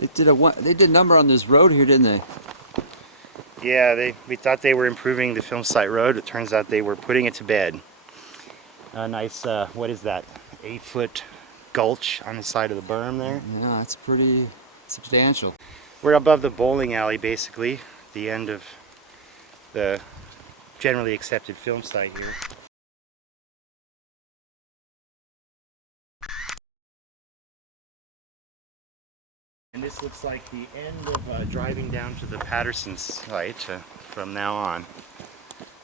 They did a number on this road here, didn't they? Yeah, we thought they were improving the film site road. It turns out they were putting it to bed. A nice, what is that, 8-foot gulch on the side of the berm there. Yeah, that's pretty substantial. We're above the bowling alley, basically, the end of the generally accepted film site here. And this looks like the end of driving down to the Patterson site from now on.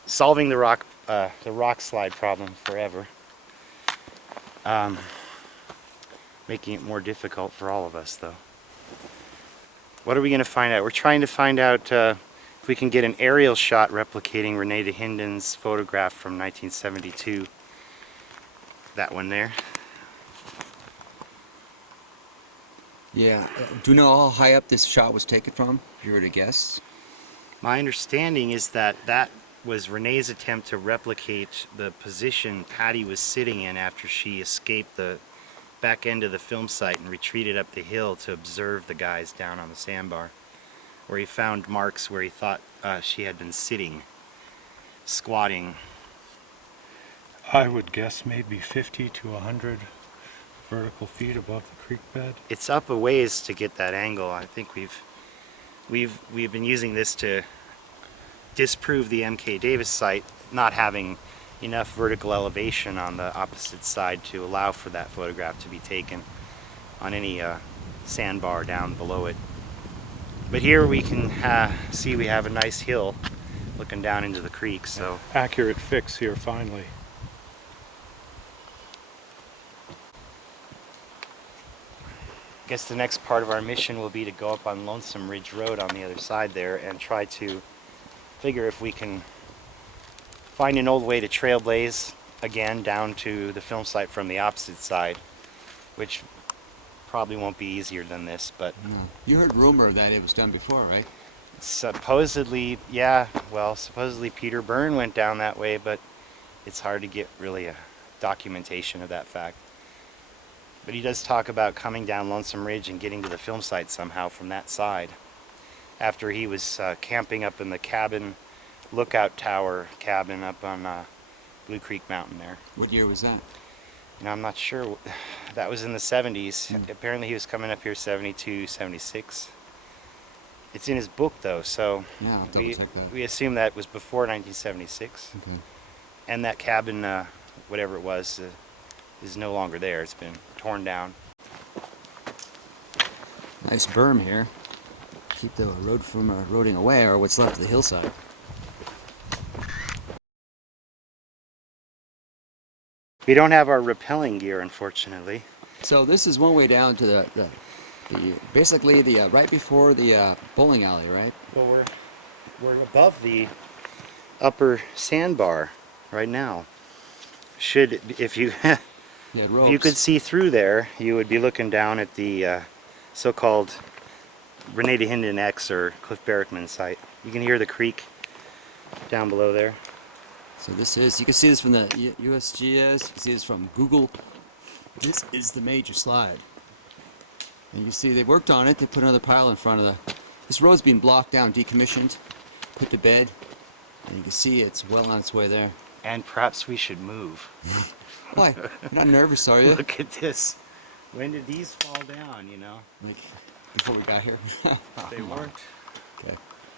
Solving the rock slide problem forever. Making it more difficult for all of us, though. What are we going to find out? We're trying to find out if we can get an aerial shot replicating Renee de Hinden's photograph from 1972. That one there. Yeah. Do you know how high up this shot was taken from, if you were to guess? My understanding is that that was Renee's attempt to replicate the position Patty was sitting in after she escaped the back end of the film site and retreated up the hill to observe the guys down on the sandbar, where he found marks where he thought she had been sitting, squatting. I would guess maybe 50 to 100 vertical feet above the creek bed. It's up a ways to get that angle. I think we've been using this to disprove the M.K. Davis site not having enough vertical elevation on the opposite side to allow for that photograph to be taken on any sandbar down below it. But here we can see we have a nice hill looking down into the creek. So accurate fix here finally. I guess the next part of our mission will be to go up on Lonesome Ridge Road on the other side there and try to figure if we can find an old way to trailblaze again down to the film site from the opposite side, which probably won't be easier than this, but... No. You heard rumor that it was done before, right? Supposedly, yeah, well, supposedly Peter Byrne went down that way, but it's hard to get really a documentation of that fact. But he does talk about coming down Lonesome Ridge and getting to the film site somehow from that side, after he was camping up in the cabin, lookout tower cabin up on Blue Creek Mountain there. What year was that? You know, I'm not sure. That was in the 70s. Apparently he was coming up here 72, 76. It's in his book though, so yeah, I'll double check that. We assume that was before 1976. Okay. And that cabin, whatever it was, is no longer there. It's been torn down. Nice berm here. Keep the road from eroding away, or what's left of the hillside. We don't have our rappelling gear, unfortunately. So this is one way down to the basically the right before the bowling alley, right? Well, we're above the upper sandbar right now. If you Yeah, if you could see through there, you would be looking down at the so-called Renee de Hinden X or Cliff Barrickman site. You can hear the creek down below there. So this is, you can see this from the USGS, you can see this from Google. This is the major slide. And you see they worked on it, they put another pile in front of this road's being blocked down, decommissioned, put to bed, and you can see it's well on its way there. And perhaps we should move. Why? You're not nervous, are you? Look at this. When did these fall down, you know? Like, before we got here? They weren't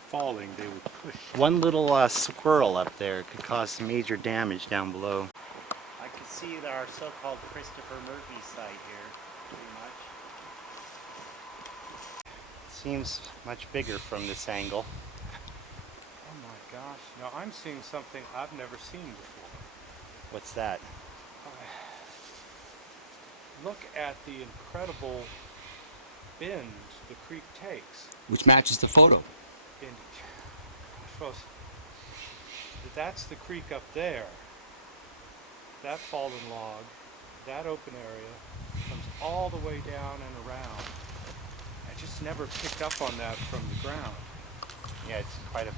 falling, they would push. One little squirrel up there could cause some major damage down below. I can see our so-called Christopher Murphy site here, pretty much. Seems much bigger from this angle. Oh my gosh, now I'm seeing something I've never seen before. What's that? Look at the incredible bend the creek takes. Which matches the photo. And that's the creek up there. That fallen log, that open area, comes all the way down and around. I just never picked up on that from the ground. Yeah, it's quite a...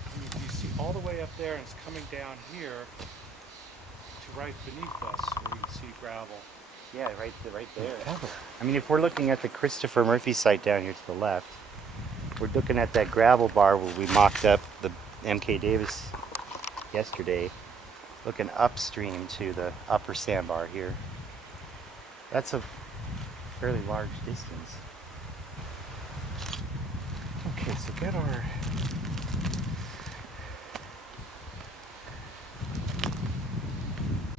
You see all the way up there, and it's coming down here to right beneath us, where you can see gravel. Yeah, right there. Ever. I mean, if we're looking at the Christopher Murphy site down here to the left, we're looking at that gravel bar where we mocked up the MK Davis yesterday, looking upstream to the upper sandbar here. That's a fairly large distance. Okay, so get our...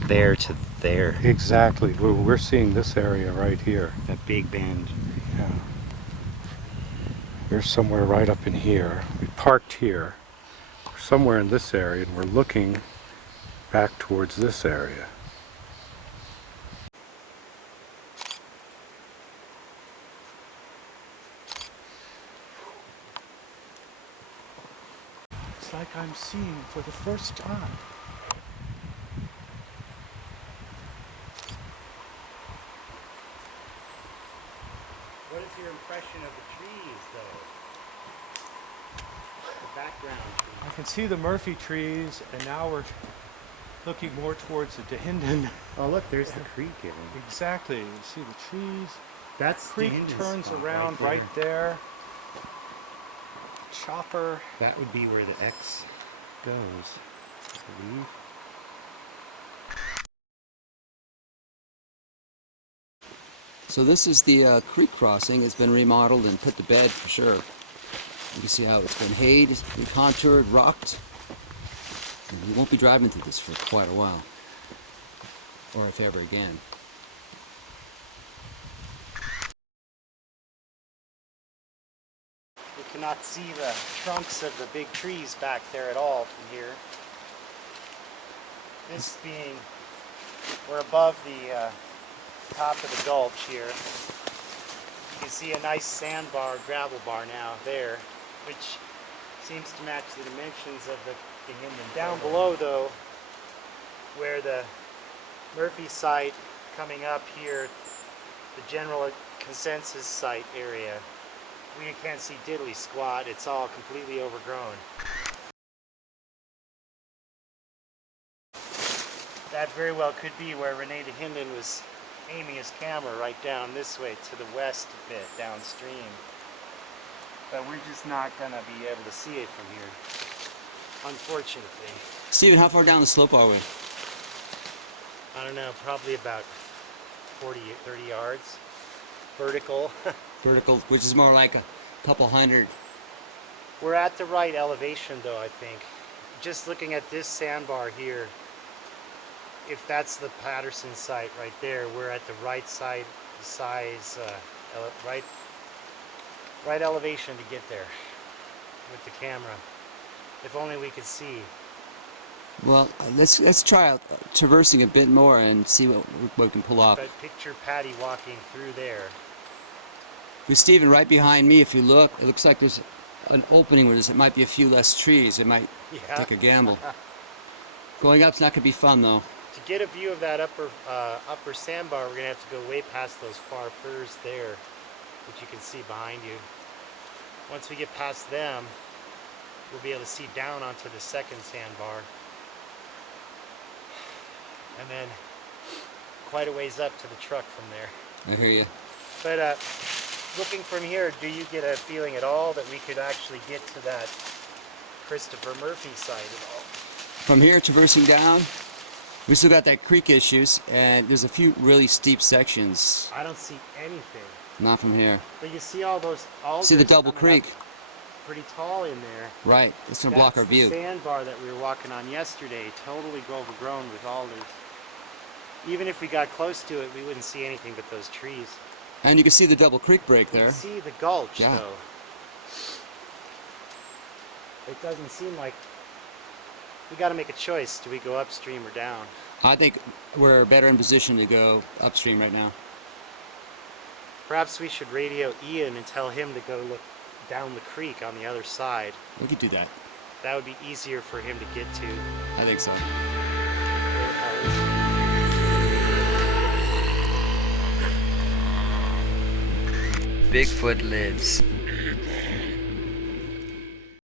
There to there, Exactly. We're seeing this area right here. that big bend. Yeah. We're somewhere right up in here. We parked here. We're somewhere in this area, and we're looking back towards this area. It's like I'm seeing for the first time. What is your impression of the trees, though? The background trees. I can see the Murphy trees, and now we're looking more towards the Dehinden. Oh, look, there's the creek even. Exactly. You see the trees. That's Creek Dehinden's turns spot around right there. Chopper. That would be where the X goes, I believe. So this is the creek crossing. It's been remodeled and put to bed for sure. You can see how it's been hayed, contoured, rocked. And you won't be driving through this for quite a while, or if ever again. You cannot see the trunks of the big trees back there at all from here. This being, we're above the top of the gulch here. You can see a nice sandbar, gravel bar now there, which seems to match the dimensions of the Dehinden. Down below though, where the Murphy site coming up here, the general consensus site area, we can't see diddly squat. It's all completely overgrown. That very well could be where Rene Dehinden was aiming his camera, right down this way to the west a bit downstream. But we're just not going to be able to see it from here, unfortunately. Steven, how far down the slope are we? I don't know, probably about 30 yards vertical. Vertical, which is more like a couple hundred. We're at the right elevation though, I think. Just looking at this sandbar here, if that's the Patterson site right there, we're at the right side, right elevation to get there with the camera. If only we could see. Well, let's try out traversing a bit more and see what we can pull off. But picture Patty walking through there. With Steven right behind me, if you look, it looks like there's an opening where there might be a few less trees. It might take a gamble. Going up's not going to be fun though. To get a view of that upper sandbar, we're going to have to go way past those far firs there, which you can see behind you. Once we get past them, we'll be able to see down onto the second sandbar. And then quite a ways up to the truck from there. I hear you. But looking from here, do you get a feeling at all that we could actually get to that Christopher Murphy site at all? From here, traversing down, we still got that creek issues, and there's a few really steep sections. I don't see anything. Not from here. But you see all those alders. See the double coming creek. up pretty tall in there. Right. It's going to block our view. That's the sandbar that we were walking on yesterday, totally overgrown with alders. Even if we got close to it, we wouldn't see anything but those trees. And you can see the double creek break You there. can see the gulch, Yeah. though. It doesn't seem like... We got to make a choice. Do we go upstream or down? I think we're better in position to go upstream right now. Perhaps we should radio Ian and tell him to go look down the creek on the other side. We could do that. That would be easier for him to get to. I think so. Bigfoot lives.